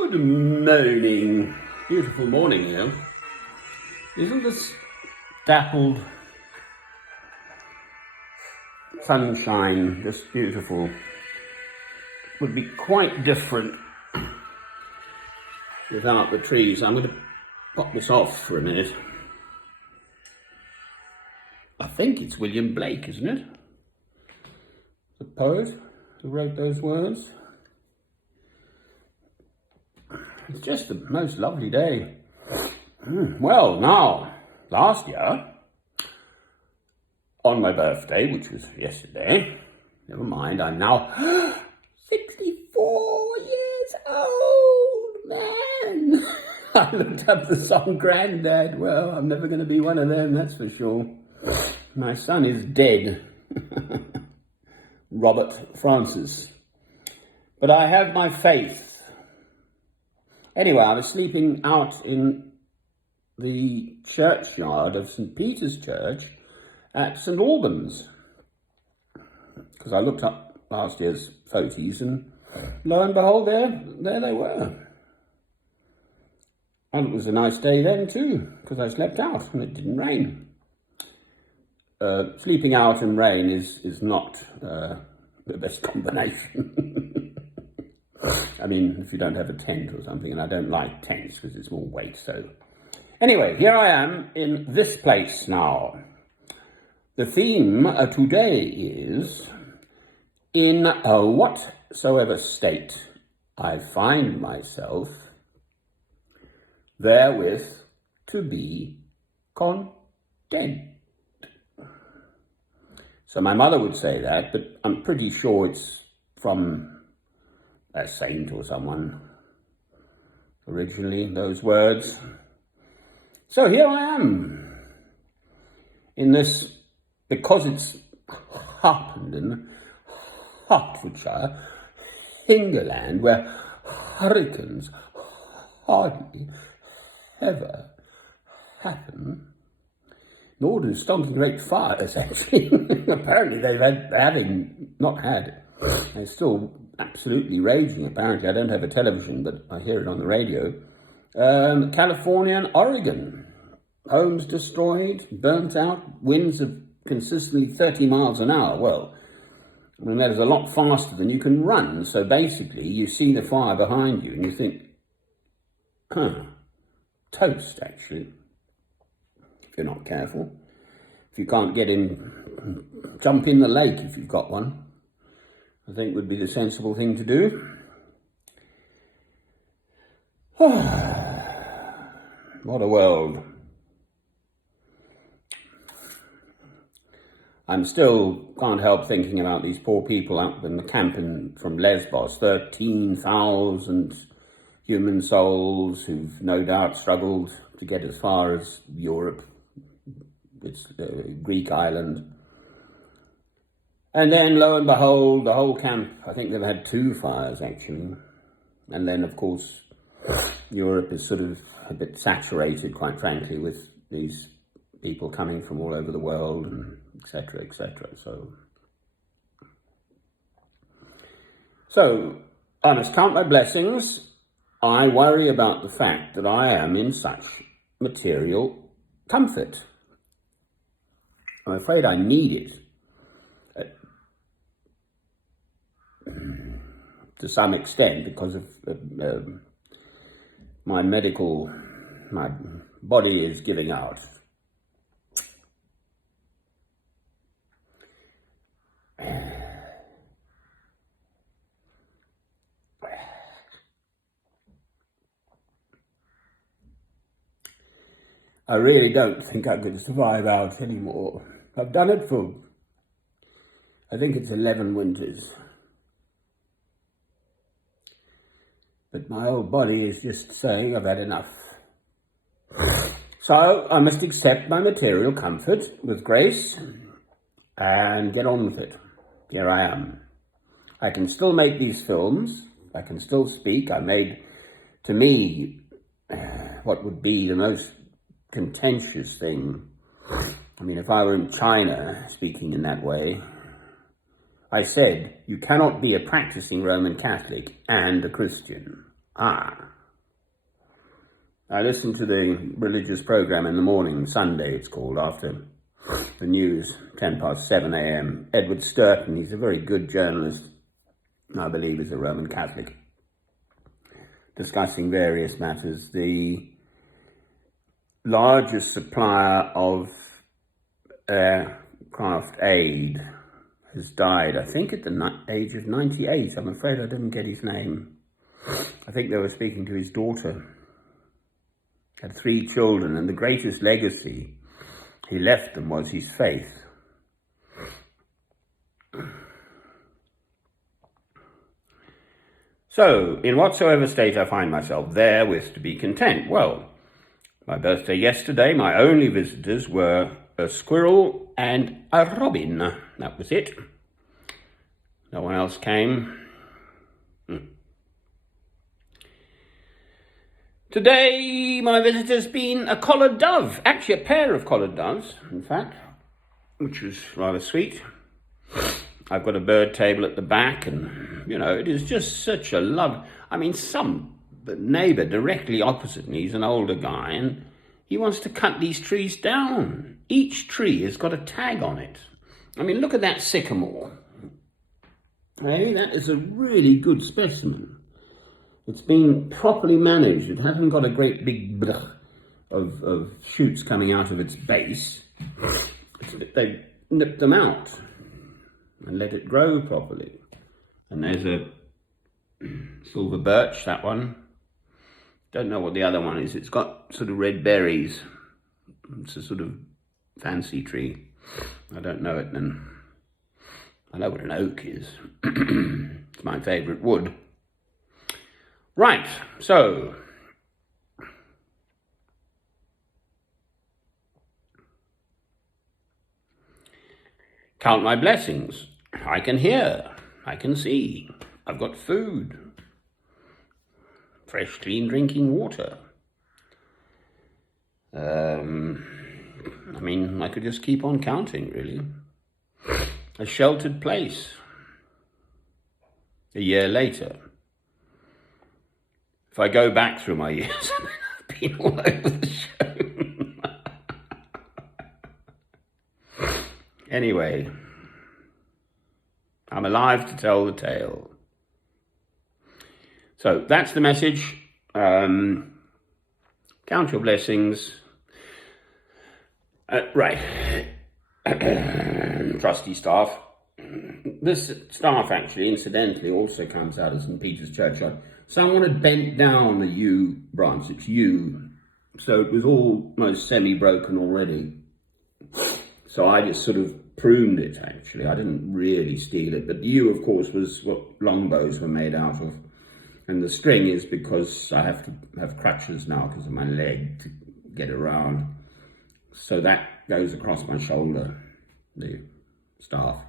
Good morning. Beautiful morning here. Isn't this dappled sunshine just beautiful? Would be quite different without the trees. I'm going to pop this off for a minute. I think it's William Blake, isn't it? The poet who wrote those words. It's just the most lovely day. Well, now, last year, on my birthday, which was yesterday, never mind, I'm now 64 years old, man. I looked up the song Grandad. Well, I'm never going to be one of them, that's for sure. My son is dead. Robert Francis. But I have my faith. Anyway, I was sleeping out in the churchyard of St. Peter's Church at St. Albans, because I looked up last year's photos and lo and behold, there they were. And it was a nice day then too, because I slept out and it didn't rain. Sleeping out in rain is not the best combination. I mean, if you don't have a tent or something, and I don't like tents because it's more weight, so. Anyway, here I am in this place now. The theme today is, in whatsoever state I find myself, therewith to be content. So my mother would say that, but I'm pretty sure it's from a saint or someone originally, those words. So here I am in this, because it's happened in Hertfordshire, England, where hurricanes hardly ever happen, nor do stonking great fires, actually. Apparently they're still absolutely raging, apparently. I don't have a television, but I hear it on the radio. California and Oregon, homes destroyed, burnt out, winds of consistently 30 miles an hour. Well, I mean, that is a lot faster than you can run. So basically, you see the fire behind you and you think, toast, actually, if you're not careful. If you can't get in, jump in the lake if you've got one, I think would be the sensible thing to do. What a world. I'm still can't help thinking about these poor people up in the camp from Lesbos, 13,000 human souls who've no doubt struggled to get as far as Europe. It's a Greek island. And then, lo and behold, the whole camp, I think they've had 2 fires, actually. And then, of course, Europe is sort of a bit saturated, quite frankly, with these people coming from all over the world, and etc., etc. So, I must count my blessings. I worry about the fact that I am in such material comfort. I'm afraid I need it. To some extent, because of my body is giving out. I really don't think I could survive out anymore. I've done it for, I think it's 11 winters. But my old body is just saying I've had enough. So I must accept my material comfort with grace and get on with it. Here I am. I can still make these films. I can still speak. I made, to me, what would be the most contentious thing. I mean, if I were in China speaking in that way, I said, you cannot be a practicing Roman Catholic and a Christian. I listen to the religious program in the morning, Sunday it's called, after the news, 7:10 a.m. Edward Sturton, he's a very good journalist, I believe is a Roman Catholic, discussing various matters. The largest supplier of aircraft aid has died, I think at the age of 98. I'm afraid I didn't get his name. I think they were speaking to his daughter. Had 3 children, and the greatest legacy he left them was his faith. So, in whatsoever state I find myself, therewith to be content. Well, my birthday yesterday, my only visitors were a squirrel and a robin. That was it. No one else came. Today, my visitor's been a collared dove, actually a pair of collared doves, in fact, which was rather sweet. I've got a bird table at the back, and, you know, it is just such a love. I mean, some neighbour directly opposite me, he's an older guy, and he wants to cut these trees down. Each tree has got a tag on it. I mean, look at that sycamore. Really, that is a really good specimen. It's been properly managed. It hasn't got a great big of shoots coming out of its base. They nipped them out and let it grow properly. And there's a silver birch, that one. Don't know what the other one is. It's got sort of red berries. It's a sort of fancy tree. I don't know it then. I know what an oak is. It's my favourite wood. Right, so count my blessings. I can hear, I can see, I've got food, fresh, clean drinking water. I mean, I could just keep on counting, really. A sheltered place. A year later. If I go back through my years, I've been all over the show. Anyway, I'm alive to tell the tale. So that's the message. Count your blessings. Right. Trusty staff. This staff, actually, incidentally, also comes out of St. Peter's Churchyard. Someone had bent down the yew branch, it's yew, so it was almost semi-broken already. So I just sort of pruned it, actually. I didn't really steal it, but the yew, of course, was what longbows were made out of. And the string is because I have to have crutches now because of my leg to get around. So that goes across my shoulder, the staff.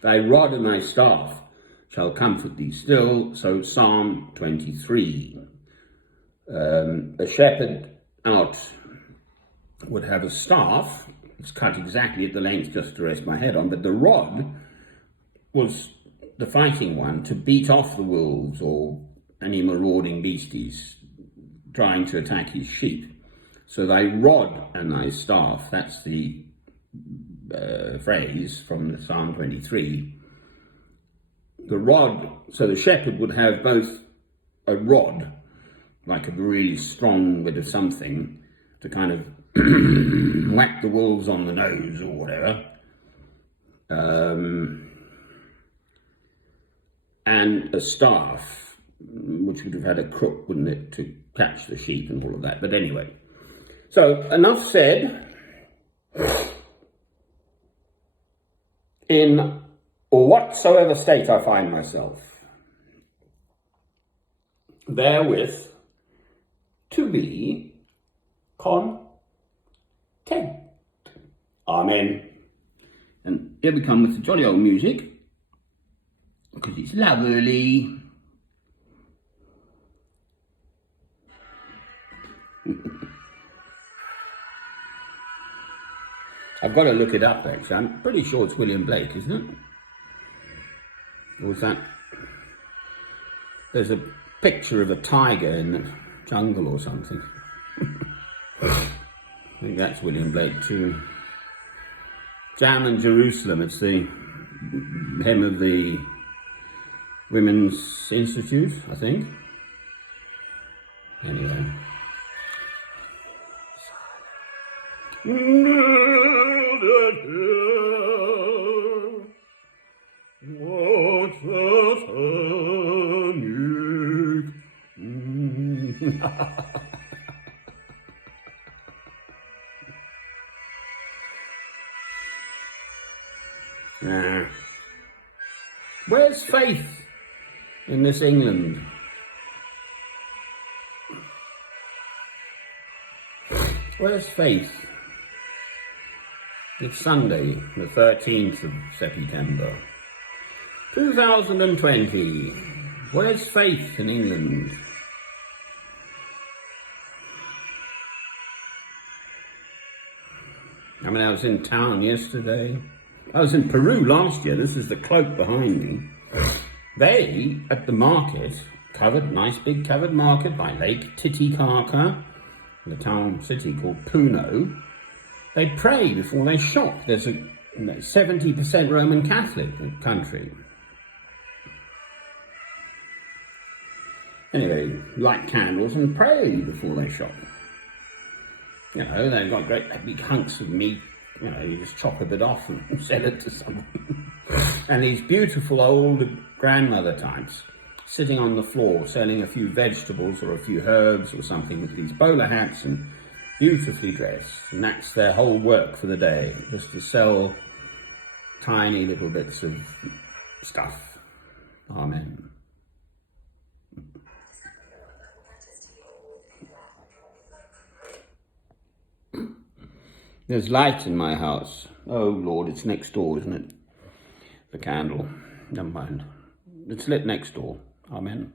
Thy rod and thy staff shall comfort thee still. So Psalm 23. A shepherd out would have a staff. It's cut exactly at the length just to rest my head on, but the rod was the fighting one to beat off the wolves or any marauding beasties trying to attack his sheep. So thy rod and thy staff, that's the phrase from the Psalm 23. The rod, so the shepherd would have both a rod, like a really strong bit of something, to kind of whack the wolves on the nose or whatever, and a staff, which would have had a crook, wouldn't it, to catch the sheep and all of that. But anyway, so enough said. In whatsoever state I find myself, therewith to be content. Amen. And here we come with the jolly old music, because it's lovely. I've got to look it up, actually. I'm pretty sure it's William Blake, isn't it? Or was that... There's a picture of a tiger in the jungle or something. I think that's William Blake too. Jam and Jerusalem, it's the hymn of the Women's Institute, I think. Anyway. Where's faith in this England? Where's faith? It's Sunday, the 13th of September, 2020. Where's faith in England? I mean, I was in town yesterday. I was in Peru last year. This is the cloak behind me. They, at the market, nice big covered market by Lake Titicaca, the town city called Puno, they pray before they shop. There's a 70% Roman Catholic country. Anyway, light candles and pray before they shop. You know, they've got great big hunks of meat. You know, you just chop a bit off and sell it to someone. And these beautiful old grandmother types sitting on the floor selling a few vegetables or a few herbs or something with these bowler hats and beautifully dressed. And that's their whole work for the day, just to sell tiny little bits of stuff. Amen. There's light in my house. Oh Lord, it's next door, isn't it? The candle. Never mind. It's lit next door. Amen.